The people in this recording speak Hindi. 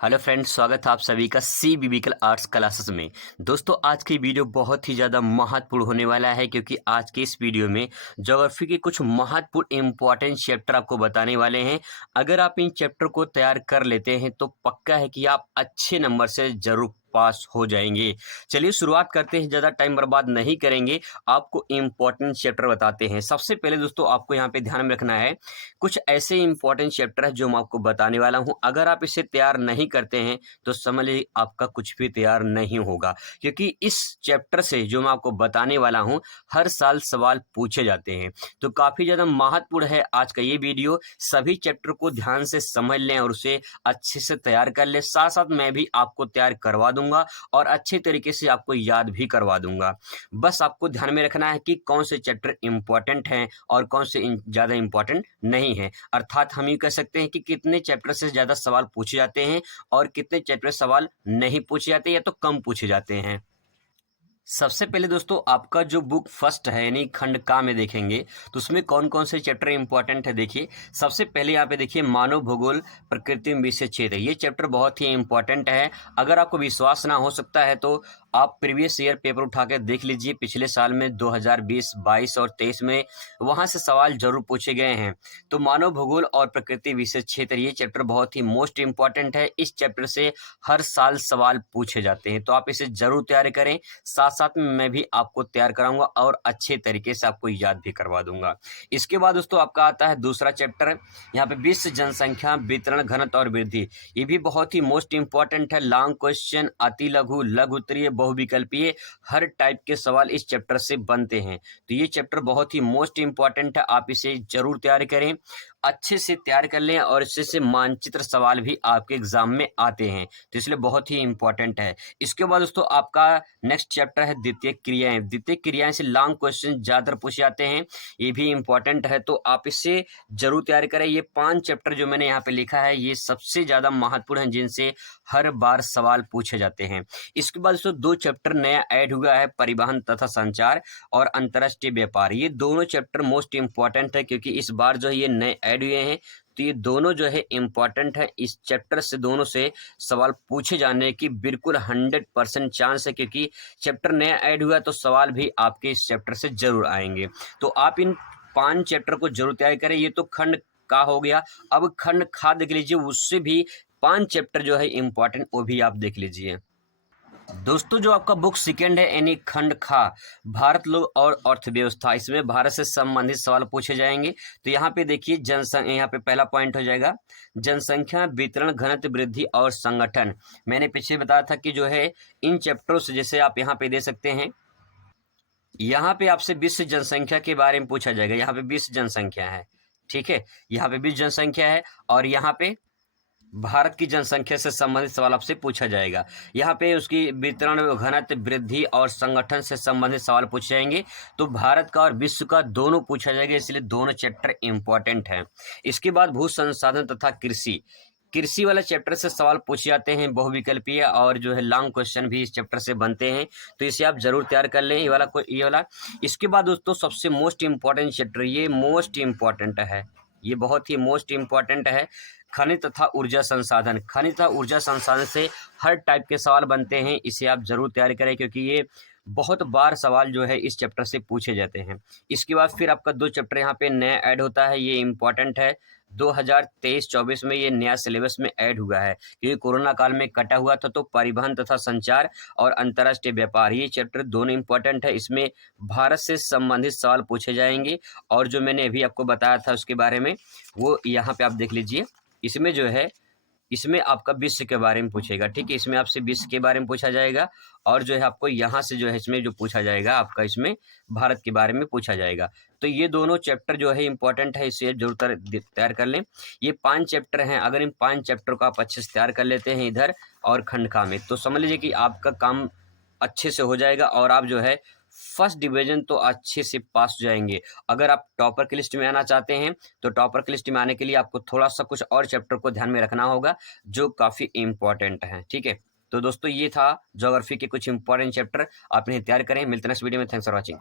हेलो फ्रेंड्स, स्वागत है आप सभी का सी बिबिकल आर्ट्स क्लासेस में। दोस्तों, आज की वीडियो बहुत ही ज़्यादा महत्वपूर्ण होने वाला है क्योंकि आज के इस वीडियो में ज्योग्राफी के कुछ महत्वपूर्ण इंपॉर्टेंट चैप्टर आपको बताने वाले हैं। अगर आप इन चैप्टर को तैयार कर लेते हैं तो पक्का है कि आप अच्छे नंबर से ज़रूर पास हो जाएंगे। चलिए शुरुआत करते हैं, ज़्यादा टाइम बर्बाद नहीं करेंगे। आपको इम्पोर्टेंट चैप्टर बताते हैं। सबसे पहले दोस्तों आपको यहाँ पे ध्यान में रखना है, कुछ ऐसे इंपॉर्टेंट चैप्टर है जो मैं आपको बताने वाला हूं। अगर आप इसे तैयार नहीं करते हैं तो समझ लीजिए आपका कुछ भी तैयार नहीं होगा, क्योंकि इस चैप्टर से जो मैं आपको बताने वाला हूं हर साल सवाल पूछे जाते हैं। तो काफी ज्यादा महत्वपूर्ण है आज का ये वीडियो। सभी चैप्टर को ध्यान से समझ लें और उसे अच्छे से तैयार कर लें। साथ साथ मैं भी आपको तैयार करवा दूंगा और अच्छे तरीके से आपको याद भी करवा दूंगा। बस आपको ध्यान में रखना है कि कौन से चैप्टर इंपॉर्टेंट हैं और कौन से ज्यादा इंपॉर्टेंट नहीं है। अर्थात हम ये कह सकते हैं कि कितने चैप्टर से ज्यादा सवाल पूछे जाते हैं और कितने चैप्टर सवाल नहीं पूछे जाते या तो कम पूछे जाते हैं। सबसे पहले दोस्तों आपका जो बुक फर्स्ट है यानी खंड का में देखेंगे तो उसमें कौन कौन से चैप्टर इंपॉर्टेंट है। देखिए, सबसे पहले यहाँ पे देखिए मानव भूगोल प्रकृति में विषय क्षेत्र, ये चैप्टर बहुत ही इंपॉर्टेंट है। अगर आपको विश्वास ना हो सकता है तो आप प्रीवियस ईयर पेपर उठा के देख लीजिए। पिछले साल में 2020, 22 और 23 में वहां से सवाल जरूर पूछे गए हैं। तो मानव भूगोल और प्रकृति विषय क्षेत्र, ये चैप्टर बहुत ही मोस्ट इंपॉर्टेंट है। इस चैप्टर से हर साल सवाल पूछे जाते हैं, तो आप इसे जरूर तैयार करें। साथ साथ में मैं भी आपको तैयार कराऊंगा और अच्छे तरीके से आपको याद भी करवा दूंगा। इसके बाद दोस्तों आपका आता है दूसरा चैप्टर, यहाँ पे विश्व जनसंख्या वितरण घनत्व और वृद्धि। ये भी बहुत ही मोस्ट इंपॉर्टेंट है। लॉन्ग क्वेश्चन, अति लघु, लघु उत्तरीय, बहुविकल्पीय, हर टाइप के सवाल इस चैप्टर से बनते हैं। तो ये चैप्टर बहुत ही मोस्ट इंपॉर्टेंट है, आप इसे जरूर तैयार करें, अच्छे से तैयार कर लें और इससे से मानचित्र सवाल भी आपके एग्जाम में आते हैं, तो इसलिए बहुत ही इंपॉर्टेंट है। इसके बाद दोस्तों आपका नेक्स्ट चैप्टर है द्वितीय क्रियाएं। द्वितीय क्रियाएं से लॉन्ग क्वेश्चन ज्यादातर पूछे जाते हैं, ये भी इंपॉर्टेंट है, तो आप इसे जरूर तैयार करें। ये 5 चैप्टर जो मैंने यहाँ पे लिखा है ये सबसे ज्यादा महत्वपूर्ण है, जिनसे हर बार सवाल पूछे जाते हैं। इसके बाद दोस्तों 2 चैप्टर नया ऐड हुआ है, परिवहन तथा संचार और अंतरराष्ट्रीय व्यापार। ये दोनों चैप्टर मोस्ट इंपॉर्टेंट है क्योंकि इस बार जो है ये नए ऐड हुए हैं, तो ये दोनों जो है इंपॉर्टेंट है। इस चैप्टर से दोनों से सवाल पूछे जाने की बिल्कुल 100% चांस है, क्योंकि चैप्टर नया ऐड हुआ तो सवाल भी आपके इस चैप्टर से जरूर आएंगे। तो आप इन 5 चैप्टर को जरूर तैयार करें। ये तो खंड का हो गया। अब खंड खा देख लीजिए, उससे भी 5 चैप्टर जो है इंपॉर्टेंट, वो भी आप देख लीजिए। दोस्तों जो आपका बुक सेकेंड है यानी खंड खा, भारत लोग और अर्थव्यवस्था, इसमें भारत से संबंधित सवाल पूछे जाएंगे। तो यहाँ पे देखिए जनसंख्या, यहाँ पे पहला पॉइंट हो जाएगा जनसंख्या वितरण घनत्व वृद्धि और संगठन। मैंने पीछे बताया था कि जो है इन चैप्टरों से, जैसे आप यहाँ पे दे सकते हैं, यहाँ पे आपसे विश्व जनसंख्या के बारे में पूछा जाएगा। यहाँ पे विश्व जनसंख्या है, ठीक है, यहाँ पे विश्व जनसंख्या है और यहाँ पे भारत की जनसंख्या से संबंधित सवाल आपसे पूछा जाएगा। यहाँ पे उसकी वितरण घनत्व वृद्धि और संगठन से संबंधित सवाल पूछे जाएंगे। तो भारत का और विश्व का दोनों पूछा जाएगा, इसलिए दोनों चैप्टर इंपॉर्टेंट हैं। इसके बाद भू संसाधन तथा कृषि, कृषि वाला चैप्टर से सवाल पूछे जाते हैं, बहुविकल्पीय और जो है लॉन्ग क्वेश्चन भी इस चैप्टर से बनते हैं, तो इसे आप जरूर तैयार कर लें, ये वाला। इसके बाद दोस्तों सबसे मोस्ट इंपॉर्टेंट चैप्टर, ये मोस्ट इंपॉर्टेंट है, ये बहुत ही मोस्ट इंपॉर्टेंट है, खनिज तथा ऊर्जा संसाधन। खनिज तथा ऊर्जा संसाधन से हर टाइप के सवाल बनते हैं, इसे आप जरूर तैयार करें क्योंकि ये बहुत बार सवाल जो है इस चैप्टर से पूछे जाते हैं। इसके बाद फिर आपका 2 चैप्टर यहाँ पे नया ऐड होता है, ये इंपॉर्टेंट है। 2023-24 में ये नया सिलेबस में ऐड हुआ है क्योंकि कोरोना काल में कटा हुआ था। तो परिवहन तथा संचार और अंतर्राष्ट्रीय व्यापार, ये चैप्टर दोनों इंपॉर्टेंट है। इसमें भारत से संबंधित सवाल पूछे जाएंगे और जो मैंने अभी आपको बताया था उसके बारे में वो यहाँ पे आप देख लीजिए। इसमें जो है, इसमें आपका विश्व के बारे में पूछेगा, ठीक है, इसमें आपसे विश्व के बारे में पूछा जाएगा और जो है आपको यहाँ से जो है इसमें जो पूछा जाएगा आपका, इसमें भारत के बारे में पूछा जाएगा। तो ये दोनों चैप्टर जो है इंपॉर्टेंट है, इसे जरूर तैयार कर लें। ये 5 चैप्टर हैं, अगर इन 5 चैप्टर को आप अच्छे से तैयार कर लेते हैं इधर और खंड खा में, तो समझ लीजिए कि आपका काम अच्छे से हो जाएगा और आप जो है फर्स्ट डिवीजन तो अच्छे से पास हो जाएंगे। अगर आप टॉपर की लिस्ट में आना चाहते हैं तो टॉपर की लिस्ट में आने के लिए आपको थोड़ा सा कुछ और चैप्टर को ध्यान में रखना होगा जो काफ़ी इंपॉर्टेंट है, ठीक है। तो दोस्तों ये था ज्योग्राफी के कुछ इंपॉर्टेंट चैप्टर, आप इन्हें तैयार करें। मिलते हैं नेक्स्ट वीडियो में। Thanks for watching.